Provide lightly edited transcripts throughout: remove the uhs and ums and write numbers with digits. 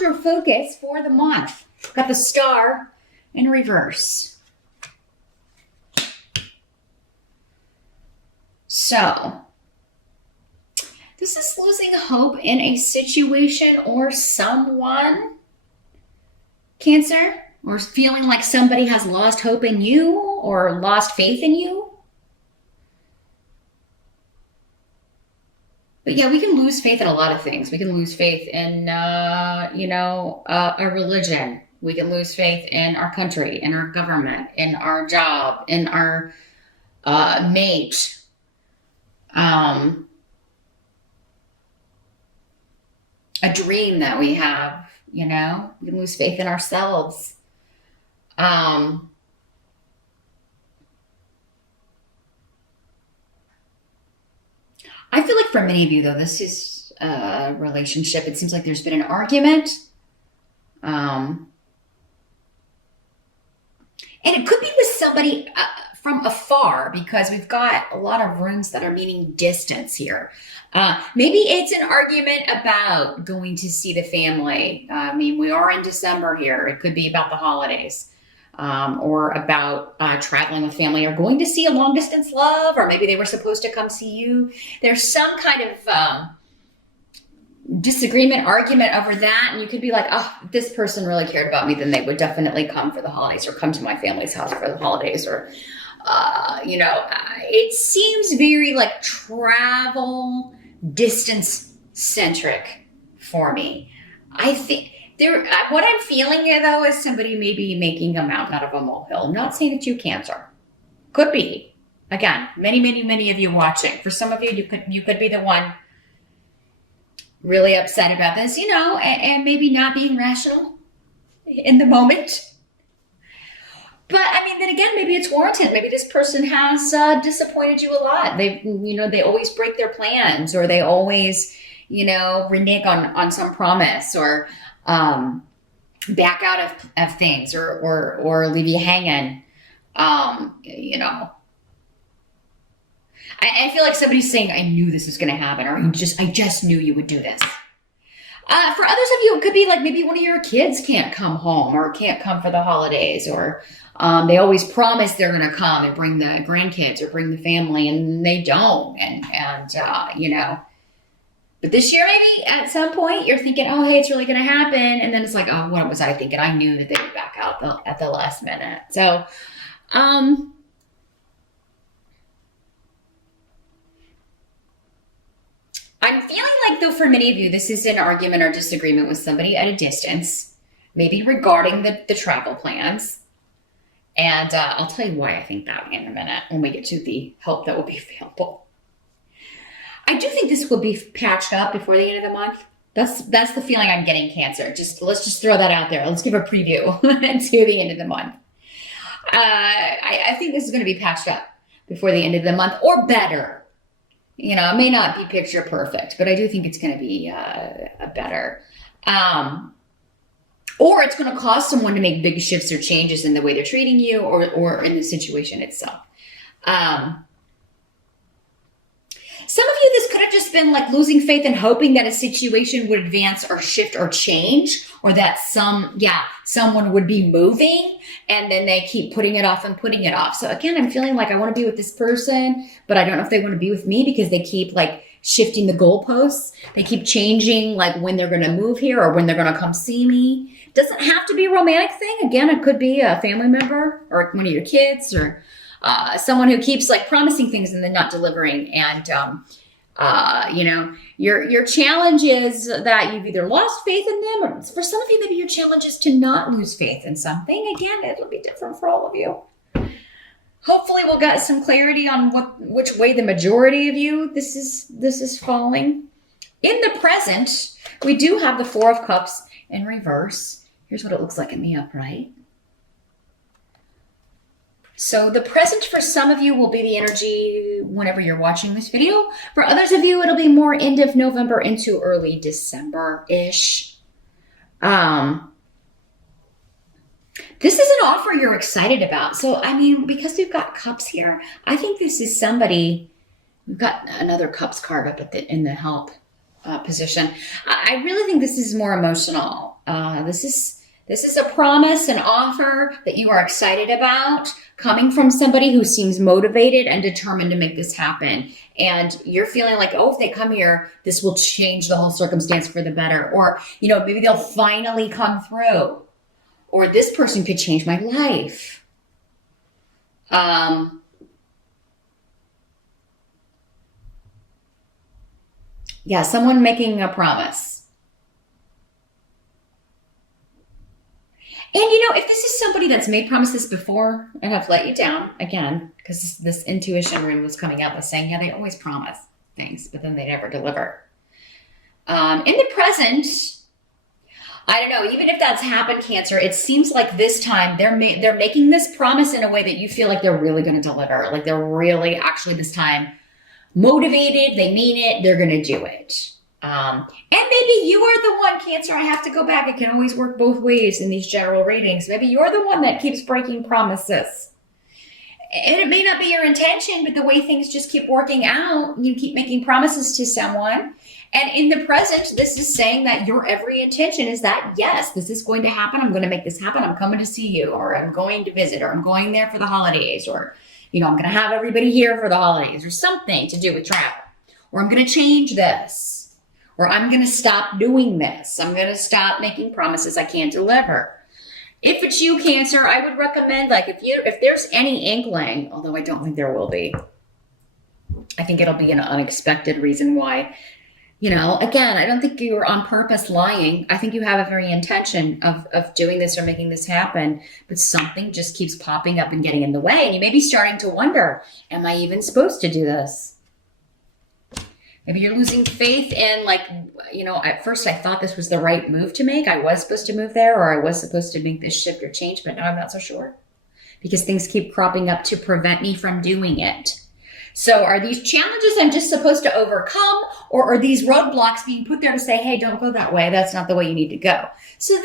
calendar focus for the month. Got the star in reverse. So, this is losing hope in a situation or someone, Cancer, or feeling like somebody has lost hope in you or lost faith in you. But yeah, we can lose faith in a lot of things. We can lose faith in, a religion. We can lose faith in our country, in our government, in our job, in our mate. A dream that we have, we can lose faith in ourselves. I feel like for many of you, though, this is a relationship. It seems like there's been an argument. And it could be with somebody from afar, because we've got a lot of runes that are meaning distance here. Maybe it's an argument about going to see the family. I mean, we are in December here. It could be about the holidays. Or about traveling with family, or going to see a long distance love, or maybe they were supposed to come see you. There's some kind of disagreement, argument over that, and you could be like, oh, if this person really cared about me, then they would definitely come for the holidays, or come to my family's house for the holidays, or it seems very like travel, distance centric for me. I think what I'm feeling here, though, is somebody maybe making a mountain out of a molehill. I'm not saying it's you, Cancer. Could be. Again, many, many, many of you watching. For some of you, you could be the one really upset about this, and maybe not being rational in the moment. But I mean, then again, maybe it's warranted. Maybe this person has disappointed you a lot. They always break their plans, or they always, renege on some promise, or back out of things, or leave you hanging. I feel like somebody's saying, I knew this was going to happen, or I just knew you would do this. For others of you, it could be like maybe one of your kids can't come home, or can't come for the holidays, or they always promise they're going to come and bring the grandkids or bring the family, and they don't. But this year, maybe at some point you're thinking, oh, hey, it's really going to happen. And then it's like, oh, what was I thinking? I knew that they would back out at the last minute. So, I'm feeling like, though, for many of you, this is an argument or disagreement with somebody at a distance, maybe regarding the travel plans. And I'll tell you why I think that in a minute when we get to the help that will be available. I do think this will be patched up before the end of the month. That's the feeling I'm getting, Cancer. Let's just throw that out there. Let's give a preview to the end of the month. I think this is going to be patched up before the end of the month, or better. It may not be picture perfect, but I do think it's going to be better. Or it's going to cause someone to make big shifts or changes in the way they're treating you, or in the situation itself. Some of you, this could have just been like losing faith and hoping that a situation would advance or shift or change, or that someone would be moving, and then they keep putting it off and putting it off. So again, I'm feeling like I want to be with this person, but I don't know if they want to be with me, because they keep like shifting the goalposts. They keep changing like when they're going to move here, or when they're going to come see me. Doesn't have to be a romantic thing. Again, it could be a family member, or one of your kids, or someone who keeps like promising things and then not delivering. And, your challenge is that you've either lost faith in them, or for some of you, maybe your challenge is to not lose faith in something. Again, it'll be different for all of you. Hopefully we'll get some clarity on which way the majority of you this is falling. In the present, we do have the Four of Cups in reverse. Here's what it looks like in the upright. So the present for some of you will be the energy whenever you're watching this video. For others of you, it'll be more end of November into early December-ish. This is an offer you're excited about. So, I mean, because we've got cups here, I think this is somebody. We've got another cups card up in the help position. I really think this is more emotional. This is a promise, an offer that you are excited about, coming from somebody who seems motivated and determined to make this happen. And you're feeling like, oh, if they come here, this will change the whole circumstance for the better. Or, maybe they'll finally come through. Or this person could change my life. Yeah, someone making a promise. And if this is somebody that's made promises before and have let you down, again, because this intuition rune was coming up with saying, yeah, they always promise things, but then they never deliver. In the present, I don't know, even if that's happened, Cancer, it seems like this time they're making this promise in a way that you feel like they're really going to deliver. Like they're really actually this time motivated, they mean it, they're going to do it. And maybe you are the one, Cancer, I have to go back. It can always work both ways in these general readings. Maybe you're the one that keeps breaking promises. And it may not be your intention, but the way things just keep working out, you keep making promises to someone. And in the present, this is saying that your every intention is that, yes, this is going to happen. I'm going to make this happen. I'm coming to see you, or I'm going to visit, or I'm going there for the holidays, or, I'm going to have everybody here for the holidays, or something to do with travel, or I'm going to change this. Or I'm going to stop doing this. I'm going to stop making promises I can't deliver. If it's you, Cancer, I would recommend, like, if there's any inkling, although I don't think there will be, I think it'll be an unexpected reason why. Again, I don't think you're on purpose lying. I think you have a very intention of doing this or making this happen, but something just keeps popping up and getting in the way. And you may be starting to wonder, am I even supposed to do this? Maybe you're losing faith in, at first I thought this was the right move to make. I was supposed to move there, or I was supposed to make this shift or change, but now I'm not so sure because things keep cropping up to prevent me from doing it. So are these challenges I'm just supposed to overcome, or are these roadblocks being put there to say, hey, don't go that way. That's not the way you need to go. So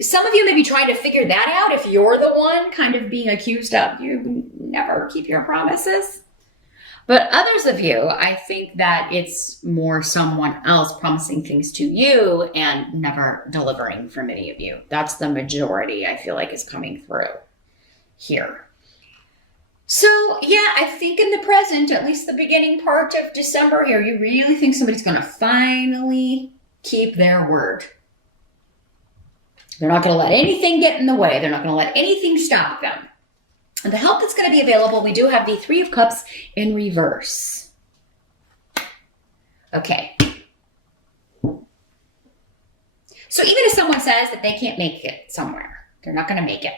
some of you may be trying to figure that out if you're the one kind of being accused of you never keep your promises. But others of you, I think that it's more someone else promising things to you and never delivering for many of you. That's the majority I feel like is coming through here. So yeah, I think in the present, at least the beginning part of December here, you really think somebody's going to finally keep their word. They're not going to let anything get in the way. They're not going to let anything stop them. And the help that's going to be available, we do have the Three of Cups in reverse. Okay. So even if someone says that they can't make it somewhere, they're not going to make it.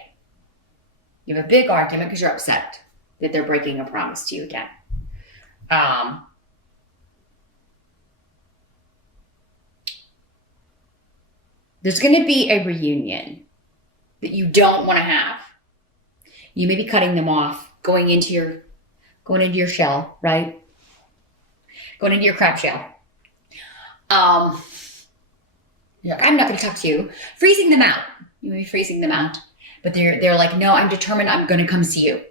You have a big argument because you're upset that they're breaking a promise to you again. There's going to be a reunion that you don't want to have. You may be cutting them off, going into your shell, right? Going into your crab shell. Yeah, I'm not going to talk to you. Freezing them out. You may be freezing them out. But they're like, no, I'm determined. I'm going to come see you.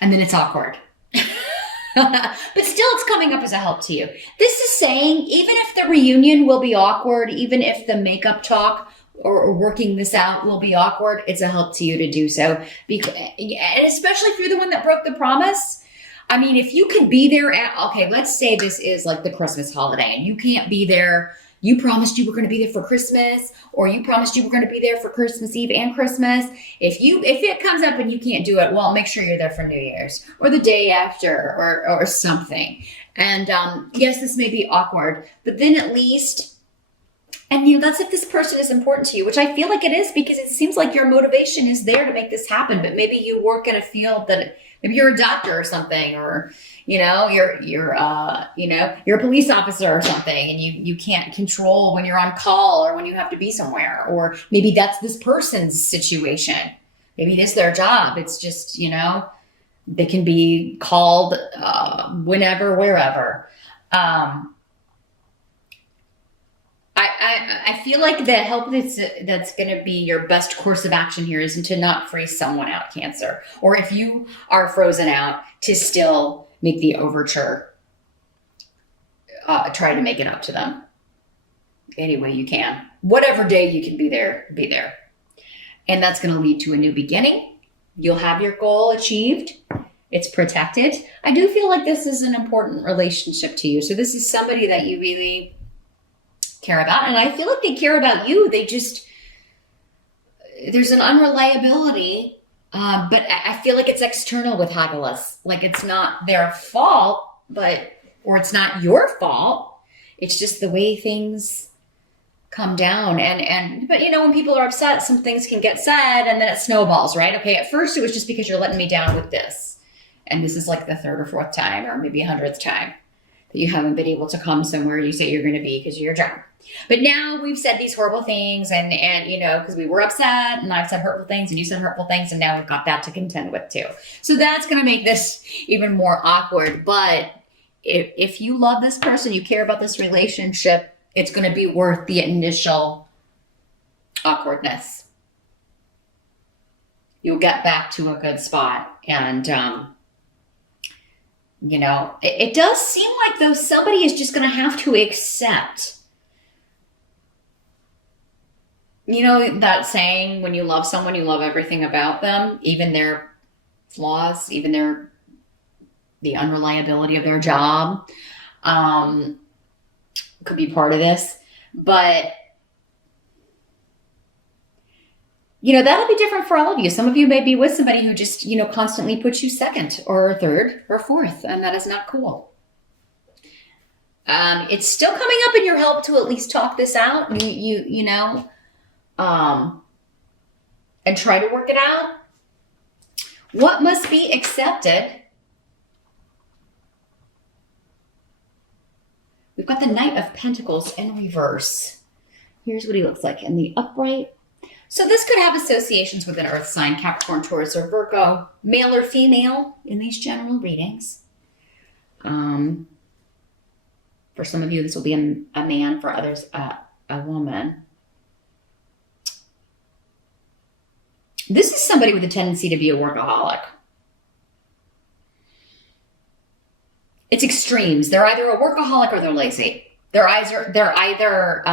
And then it's awkward. But still, it's coming up as a help to you. This is saying, even if the reunion will be awkward, even if the makeup talk or working this out will be awkward, it's a help to you to do so. And especially if you're the one that broke the promise. I mean, if you can be there okay, let's say this is like the Christmas holiday and you can't be there. You promised you were going to be there for Christmas, or you promised you were going to be there for Christmas Eve and Christmas. If it comes up and you can't do it, well, make sure you're there for New Year's or the day after or something. And yes, this may be awkward, but then at least, and that's if this person is important to you, which I feel like it is, because it seems like your motivation is there to make this happen. But maybe you work in a field that maybe you're a doctor or something, or you're a police officer or something, and you can't control when you're on call or when you have to be somewhere. Or maybe that's this person's situation. Maybe it is their job. It's just, they can be called whenever, wherever. I feel like the help that's going to be your best course of action here is to not freeze someone out, Cancer. Or if you are frozen out, to still make the overture, try to make it up to them. any way you can. Whatever day you can be there, be there. And that's going to lead to a new beginning. You'll have your goal achieved. It's protected. I do feel like this is an important relationship to you. So this is somebody that you really care about. And I feel like they care about you. They just, there's an unreliability, but I feel like it's external with Hagalaz. Like it's not their fault, or it's not your fault. It's just the way things come down. But you know, when people are upset, some things can get said and then it snowballs, right? Okay, at first it was just because you're letting me down with this. And this is like the third or fourth time, or maybe 100th time that you haven't been able to come somewhere you say you're going to be because of your job. But now we've said these horrible things and you know, because we were upset and I've said hurtful things and you said hurtful things and now we've got that to contend with too. So that's going to make this even more awkward. But if you love this person, you care about this relationship, it's going to be worth the initial awkwardness. You'll get back to a good spot. And, you know, it does seem like though somebody is just going to have to accept, you know, that saying, when you love someone, you love everything about them, even their flaws, even the unreliability of their job. Could be part of this, but you know, that'll be different for all of you. Some of you may be with somebody who just, you know, constantly puts you second or third or fourth, and that is not cool. It's still coming up in your help to at least talk this out, you know, and try to work it out. What must be accepted? We've got the Knight of Pentacles in reverse. Here's what he looks like in the upright. So this could have associations with an earth sign, Capricorn, Taurus, or Virgo, male or female in these general readings. For some of you, this will be a man. For others, a woman. This is somebody with a tendency to be a workaholic. It's extremes. They're either a workaholic or they're lazy. They're either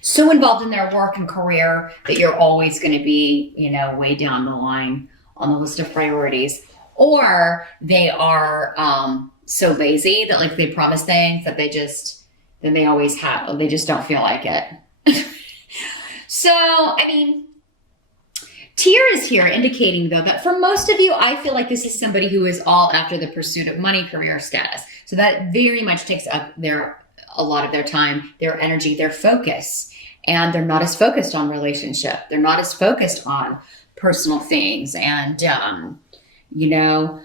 so involved in their work and career that you're always going to be, you know, way down the line on the list of priorities, or they are so lazy that like they promise things that they just don't feel like it. So, I mean, Tyr is here indicating, though, that for most of you, I feel like this is somebody who is all after the pursuit of money, career, status. So that very much takes up a lot of their time, their energy, their focus. And they're not as focused on relationship. They're not as focused on personal things. And, you know,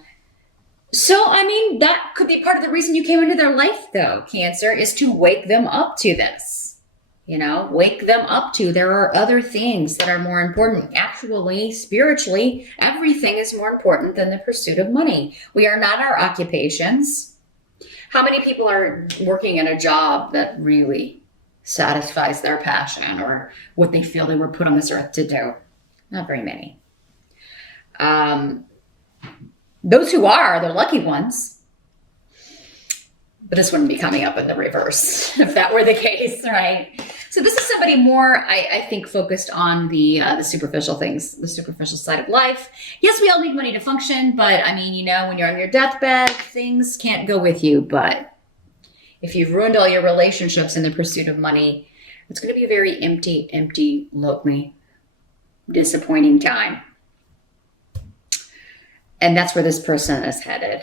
so, I mean, that could be part of the reason you came into their life, though, Cancer, is to wake them up to this. You know, wake them up to there are other things that are more important. Actually, spiritually, everything is more important than the pursuit of money. We are not our occupations. How many people are working in a job that really satisfies their passion or what they feel they were put on this earth to do? Not very many. Those who are, they're lucky ones. But this wouldn't be coming up in the reverse if that were the case, right? So this is somebody more, I think, focused on the superficial things, the superficial side of life. Yes, we all need money to function, but I mean, you know, when you're on your deathbed, things can't go with you. But if you've ruined all your relationships in the pursuit of money, it's going to be a very empty, lonely, disappointing time. And that's where this person is headed.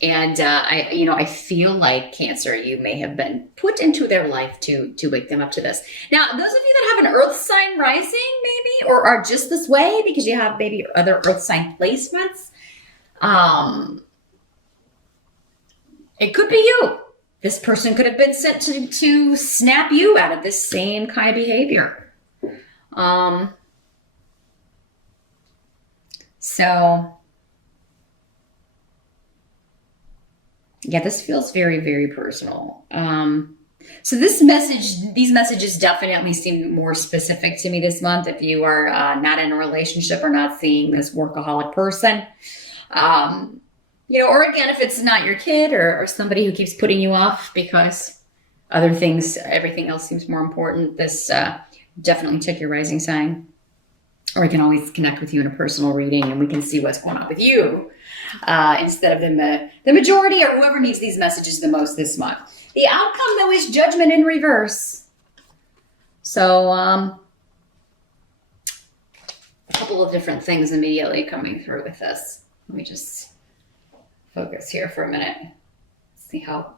And I feel like, Cancer, you may have been put into their life to wake them up to this. Now, those of you that have an earth sign rising, maybe, or are just this way because you have maybe other earth sign placements, it could be you. This person could have been sent to snap you out of this same kind of behavior. So yeah, this feels very, very personal. So these messages definitely seem more specific to me this month. If you are not in a relationship or not seeing this workaholic person, or again, if it's not your kid or somebody who keeps putting you off because other things, everything else seems more important. This definitely check your rising sign. Or I can always connect with you in a personal reading and we can see what's going on with you instead of the majority or whoever needs these messages the most this month. The outcome, though, is Judgment in reverse. So a couple of different things immediately coming through with this. Let me just focus here for a minute. See how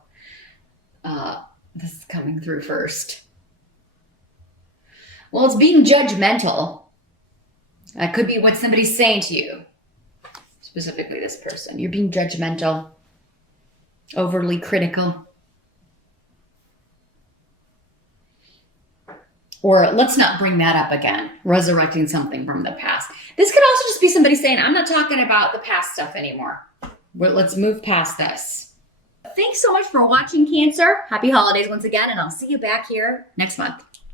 this is coming through first. Well, it's being judgmental. That could be what somebody's saying to you. Specifically this person. You're being judgmental. Overly critical. Or let's not bring that up again. Resurrecting something from the past. This could also just be somebody saying, I'm not talking about the past stuff anymore. Let's move past this. Thanks so much for watching, Cancer. Happy holidays once again, and I'll see you back here next month.